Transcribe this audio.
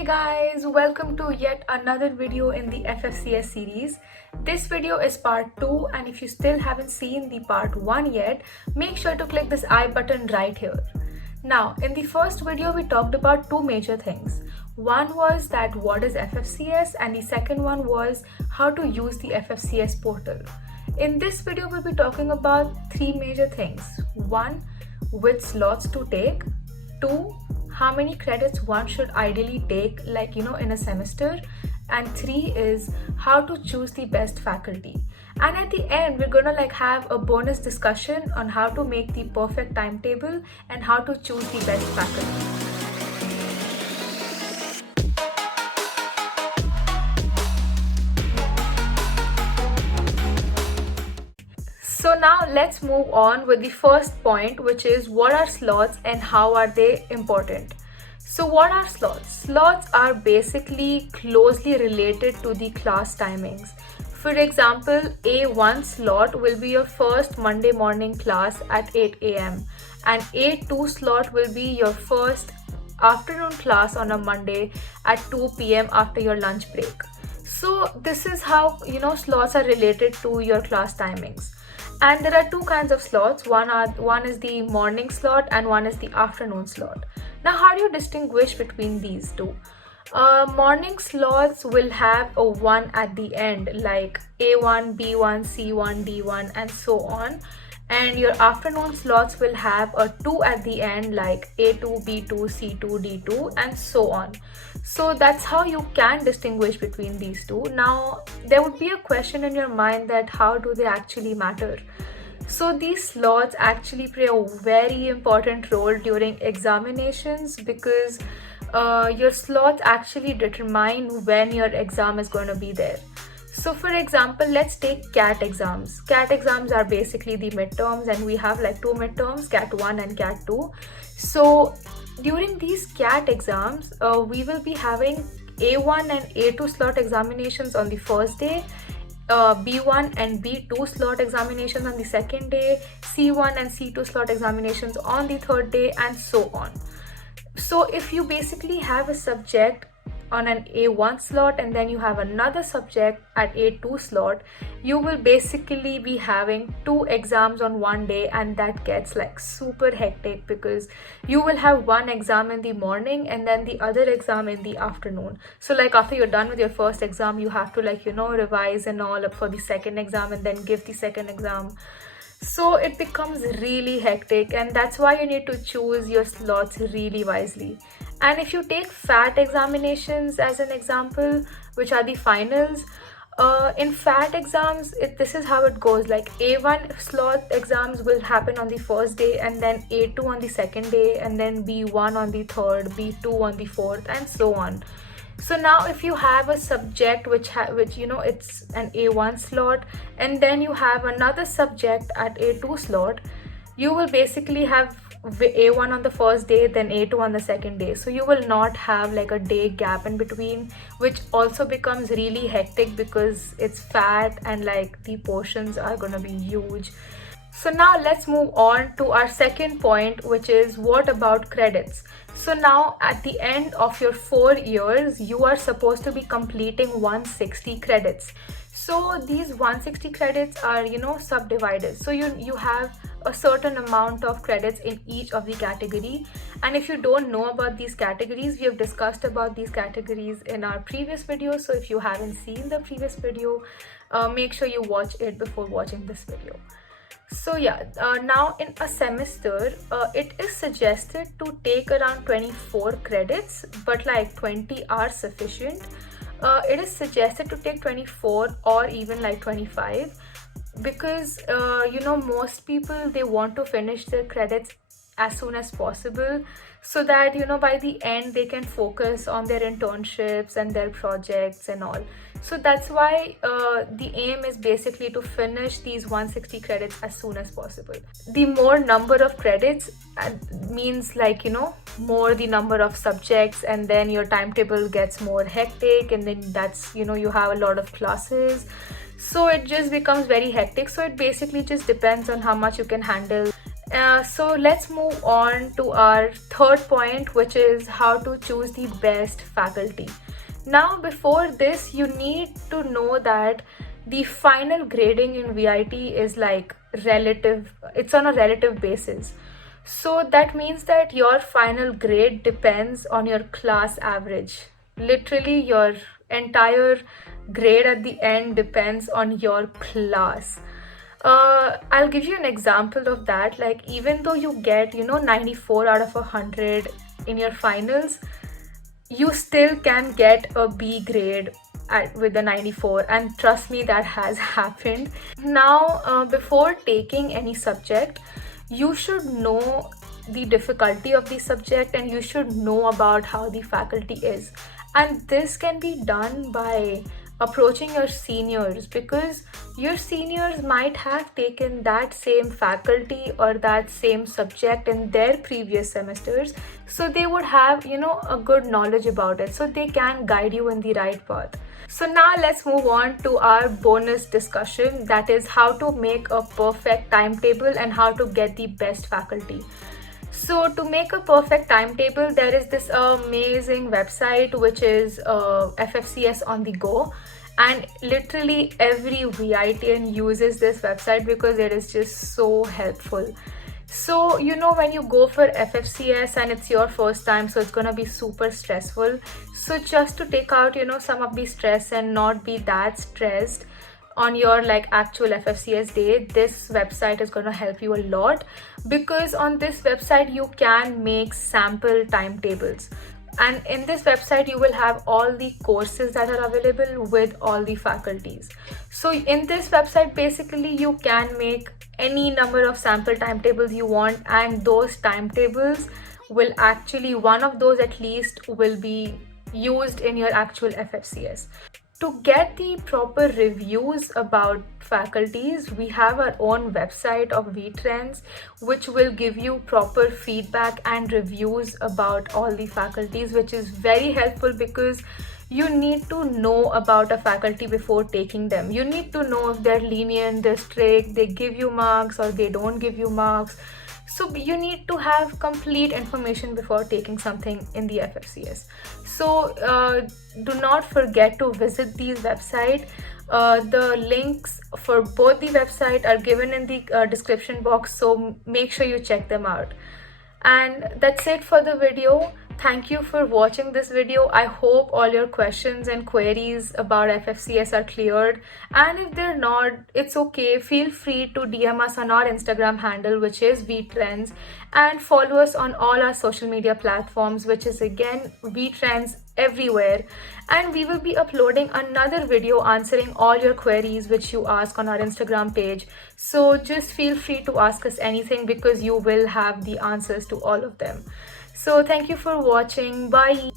Hey guys, welcome to yet another video in the FFCS series. This video is part 2, and if you still haven't seen the part 1 yet, make sure to click this I button right here. Now, in the first video we talked about two major things. One was that what is FFCS, and the second one was how to use the FFCS portal. In this video we'll be talking about three major things. One, which slots to take. Two, how many credits one should ideally take in a semester. And three is how to choose the best faculty. And at the end we're gonna have a bonus discussion on how to make the perfect timetable and how to choose the best faculty. So now let's move on with the first point, which is what are slots and how are they important. So what are slots? Slots are basically closely related to the class timings. For example, A1 slot will be your first Monday morning class at 8 a.m. and A2 slot will be your first afternoon class on a Monday at 2 p.m. after your lunch break. So this is how slots are related to your class timings. And there are two kinds of slots. One is the morning slot and one is the afternoon slot. Now, how do you distinguish between these two? Morning slots will have a 1 at the end, like A1, B1, C1, D1, and so on. And your afternoon slots will have a 2 at the end, like A2, B2, C2, D2, and so on. So that's how you can distinguish between these two. Now, there would be a question in your mind that how do they actually matter? So these slots actually play a very important role during examinations because your slots actually determine when your exam is going to be there. So for example, let's take CAT exams. CAT exams are basically the midterms, and we have two midterms, CAT 1 and CAT 2. So during these CAT exams, we will be having A1 and A2 slot examinations on the first day, B1 and B2 slot examinations on the second day, C1 and C2 slot examinations on the third day, and so on. So if you basically have a subject on an A1 slot and then you have another subject at A2 slot, you will basically be having two exams on one day, and that gets super hectic because you will have one exam in the morning and then the other exam in the afternoon. So after you're done with your first exam, you have to revise and all up for the second exam and then give the second exam. So it becomes really hectic, and that's why you need to choose your slots really wisely. And if you take FAT examinations as an example, which are the finals, in FAT exams, this is how it goes. A1 slot exams will happen on the first day, and then A2 on the second day, and then B1 on the third, B2 on the fourth, and so on. So now if you have a subject which it's an A1 slot, and then you have another subject at A2 slot, you will basically have A1 on the first day, then A2 on the second day. So you will not have a day gap in between, which also becomes really hectic because it's fat and the portions are gonna be huge. So now let's move on to our second point, which is what about credits? So now at the end of your 4 years, you are supposed to be completing 160 credits. So these 160 credits are subdivided. So you have a certain amount of credits in each of the category. And if you don't know about these categories, we have discussed about these categories in our previous video. So if you haven't seen the previous video, make sure you watch it before watching this video. So yeah, now in a semester, it is suggested to take around 24 credits, but 20 are sufficient. It is suggested to take 24 or even 25 because most people, they want to finish their credits as soon as possible so that by the end they can focus on their internships and their projects and all. So that's why the aim is basically to finish these 160 credits as soon as possible. The more number of credits means more the number of subjects, and then your timetable gets more hectic, and then that's you have a lot of classes, so it just becomes very hectic. So it basically just depends on how much you can handle. So let's move on to our third point, which is how to choose the best faculty. Now, before this, you need to know that the final grading in VIT is like relative, it's on a relative basis. So that means that your final grade depends on your class average. Literally, your entire grade at the end depends on your class. I'll give you an example of that. Like, even though you get, 94 out of 100 in your finals, you still can get a B grade with a 94, and trust me, that has happened. Now, before taking any subject, you should know the difficulty of the subject and you should know about how the faculty is. And this can be done by approaching your seniors, because your seniors might have taken that same faculty or that same subject in their previous semesters, so they would have a good knowledge about it, so they can guide you in the right path. So now let's move on to our bonus discussion, that is how to make a perfect timetable and how to get the best faculty. So to make a perfect timetable, there is this amazing website which is FFCS on the go, and literally every VITian uses this website because it is just so helpful. So when you go for FFCS and it's your first time, so it's gonna be super stressful. So just to take out some of the stress and not be that stressed on your like actual FFCS day, this website is going to help you a lot, because on this website you can make sample timetables, and in this website you will have all the courses that are available with all the faculties. So in this website, basically you can make any number of sample timetables you want, and those timetables will actually, one of those at least, will be used in your actual FFCS. To get the proper reviews about faculties, we have our own website of VTrends, which will give you proper feedback and reviews about all the faculties, which is very helpful because you need to know about a faculty before taking them. You need to know if they're lenient, they're strict, they give you marks or they don't give you marks. So you need to have complete information before taking something in the FFCS. So do not forget to visit these websites. The links for both the website are given in the description box, so make sure you check them out. And that's it for the video. Thank you for watching this video. I hope all your questions and queries about FFCS are cleared, and if they're not, it's okay. Feel free to DM us on our Instagram handle, which is VTrends, and follow us on all our social media platforms, which is again VTrends everywhere. And we will be uploading another video answering all your queries which you ask on our Instagram page. So just feel free to ask us anything, because you will have the answers to all of them. So thank you for watching. Bye.